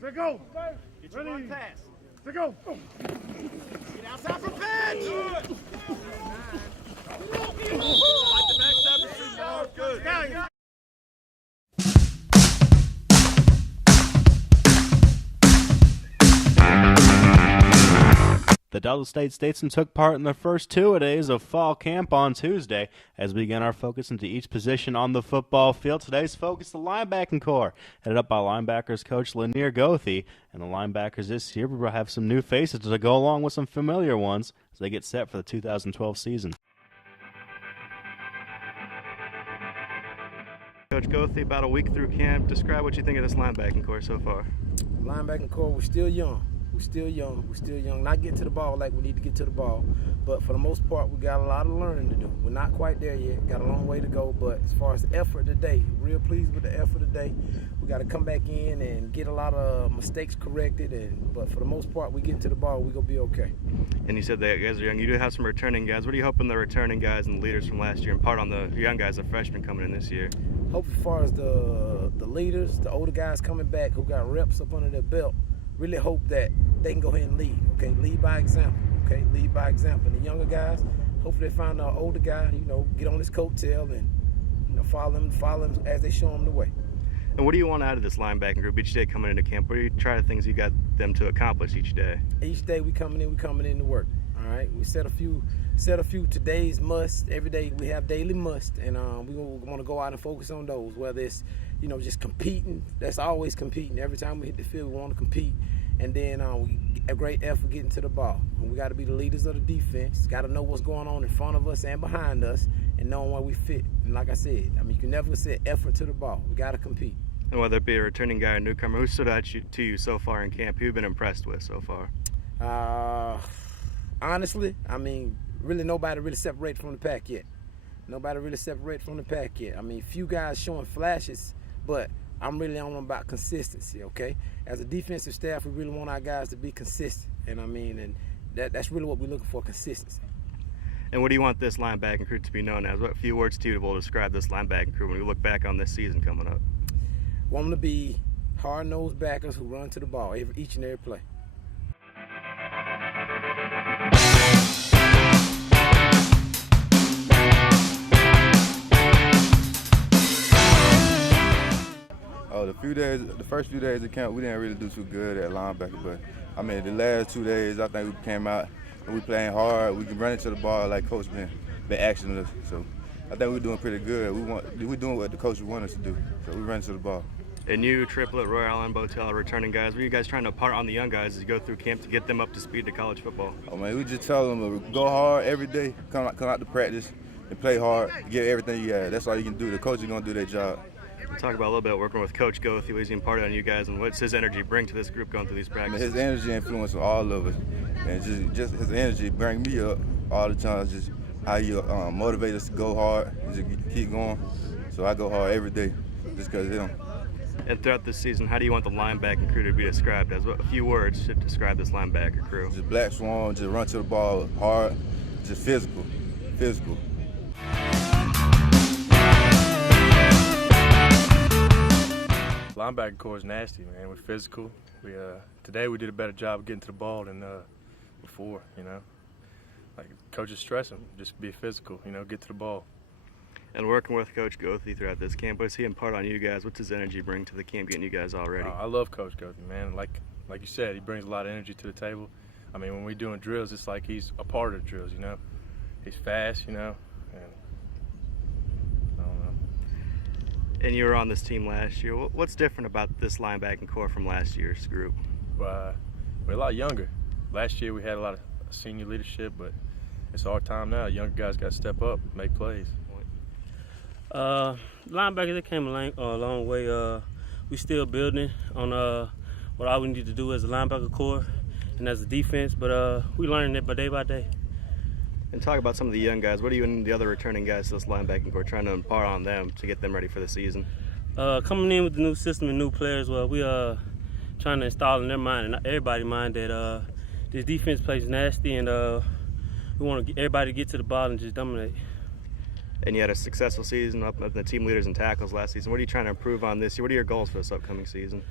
Set go. Get your run pass. Set go. Get outside for pitch. Like the backside receiver. Good. The Delta State Statesmen took part in the first 2 days of fall camp on Tuesday. As we begin our focus into each position on the football field, today's focus the linebacking core, headed up by linebackers coach Lanier Gothi. And the linebackers this year will have some new faces to go along with some familiar ones as they get set for the 2012 season. Coach Gothi, about a week through camp, describe what you think of this linebacking core so far. Linebacking core, we're still young. We're still young. Not getting to the ball like we need to get to the ball, but for the most part, we got a lot of learning to do. We're not quite there yet. Got a long way to go, but as far as the effort today, real pleased with the effort today. We got to come back in and get a lot of mistakes corrected, but for the most part, we get to the ball, we're going to be okay. And you said that you guys are young. You do have some returning guys. What are you hoping the returning guys and the leaders from last year impart on the young guys, the freshmen coming in this year? Hope as far as the leaders, the older guys coming back who got reps up under their belt, really hope that they can go ahead and lead, okay? Lead by example, okay? Lead by example. And the younger guys, hopefully they find an older guy, get on his coattail and, follow him as they show him the way. And what do you want out of this linebacking group each day coming into camp? What are you trying to things you got them to accomplish each day? Each day we coming in to work, all right? We set a few today's must. Every day we have daily must, and we want to go out and focus on those, whether it's just competing. That's always competing. Every time we hit the field, we want to compete. And then we a great effort getting to the ball. And we got to be the leaders of the defense. Got to know what's going on in front of us and behind us, and knowing where we fit. And like I said, you can never say effort to the ball. We got to compete. And whether it be a returning guy or newcomer, who stood out to you so far in camp? Who you've been impressed with so far? Honestly, really nobody really separated from the pack yet. Few guys showing flashes, but I'm really on about consistency, okay? As a defensive staff, we really want our guys to be consistent, and that's really what we're looking for, consistency. And what do you want this linebacking crew to be known as? What few words to you will describe this linebacking crew when we look back on this season coming up? Want them to be hard-nosed backers who run to the ball each and every play. The first few days of camp, we didn't really do too good at linebacker, but the last 2 days, I think we came out and we playing hard. We can run into the ball like coach been asking us. So I think we're doing pretty good. We're doing what the coach want us to do. So we run into the ball. And you, Triplet, Roy Allen, Botel, returning guys, what are you guys trying to impart on the young guys as you go through camp to get them up to speed to college football? Oh man, we just tell them to go hard every day, come out to practice and play hard, give everything you have. That's all you can do. The coach is going to do their job. Talk about a little bit working with Coach Gothi, what he's imparted on you guys, and what's his energy bring to this group going through these practices? His energy influences all of us, and just his energy bring me up all the time. Just how he motivate us to go hard and just keep going. So I go hard every day just because of him. And throughout this season, how do you want the linebacking crew to be described as? What a few words should describe this linebacker crew? Just black swan, just run to the ball hard, just physical. Linebacker core is nasty, man. We're physical. Today we did a better job of getting to the ball than before. Like coaches stress them, just be physical. Get to the ball. And working with Coach Gothi throughout this camp, what's he impart on you guys? What's his energy bring to the camp, getting you guys all ready? I love Coach Gothi, man. Like you said, he brings a lot of energy to the table. When we're doing drills, it's like he's a part of the drills. He's fast, and I don't know. And you were on this team last year. What's different about this linebacking core from last year's group? We're a lot younger. Last year we had a lot of senior leadership, but it's our time now. Younger guys got to step up, make plays. Linebackers, they came a long way. We still building on what all we need to do as a linebacker core and as a defense, but we learning it day by day. And talk about some of the young guys. What are you and the other returning guys to this linebacking core trying to impart on them to get them ready for the season? Coming in with the new system and new players, we trying to install in their mind and everybody's mind that this defense plays nasty, and we want to get everybody to get to the ball and just dominate. And you had a successful season up at the team leaders and tackles last season. What are you trying to improve on this year? What are your goals for this upcoming season?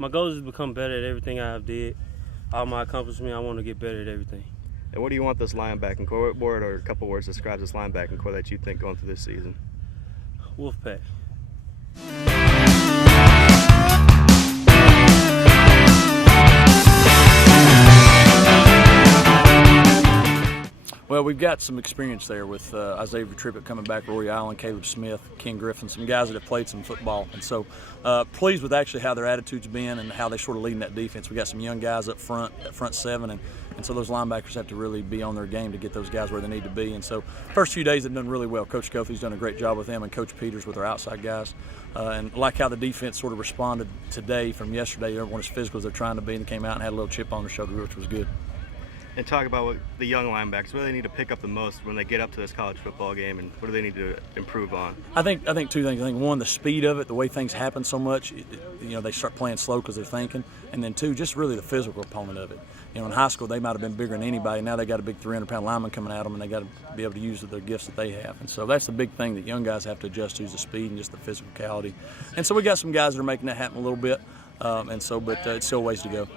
My goal is to become better at everything I have did. All my accomplishments, I want to get better at everything. And what do you want this linebacking core? What word or a couple words describes this linebacking core that you think going through this season? Wolfpack. Well, we've got some experience there with Isaiah Trippett coming back, Rory Allen, Caleb Smith, Ken Griffin, some guys that have played some football. And so pleased with actually how their attitude's been and how they sort of leading that defense. We got some young guys up front, that front seven, and so those linebackers have to really be on their game to get those guys where they need to be. And so first few days they've done really well. Coach Kofi's done a great job with them, and Coach Peters with our outside guys. And like how the defense sort of responded today from yesterday, everyone as physical as they're trying to be, and came out and had a little chip on their shoulder, which was good. And talk about what the young linebackers, what do they need to pick up the most when they get up to this college football game, and what do they need to improve on? I think two things. I think one, the speed of it, the way things happen so much, they start playing slow because they're thinking. And then two, just really the physical component of it. In high school, they might have been bigger than anybody. Now they got a big 300-pound lineman coming at them, and they got to be able to use the gifts that they have. And so that's the big thing that young guys have to adjust to, is the speed and just the physicality. And so we got some guys that are making that happen a little bit. But it's still ways to go.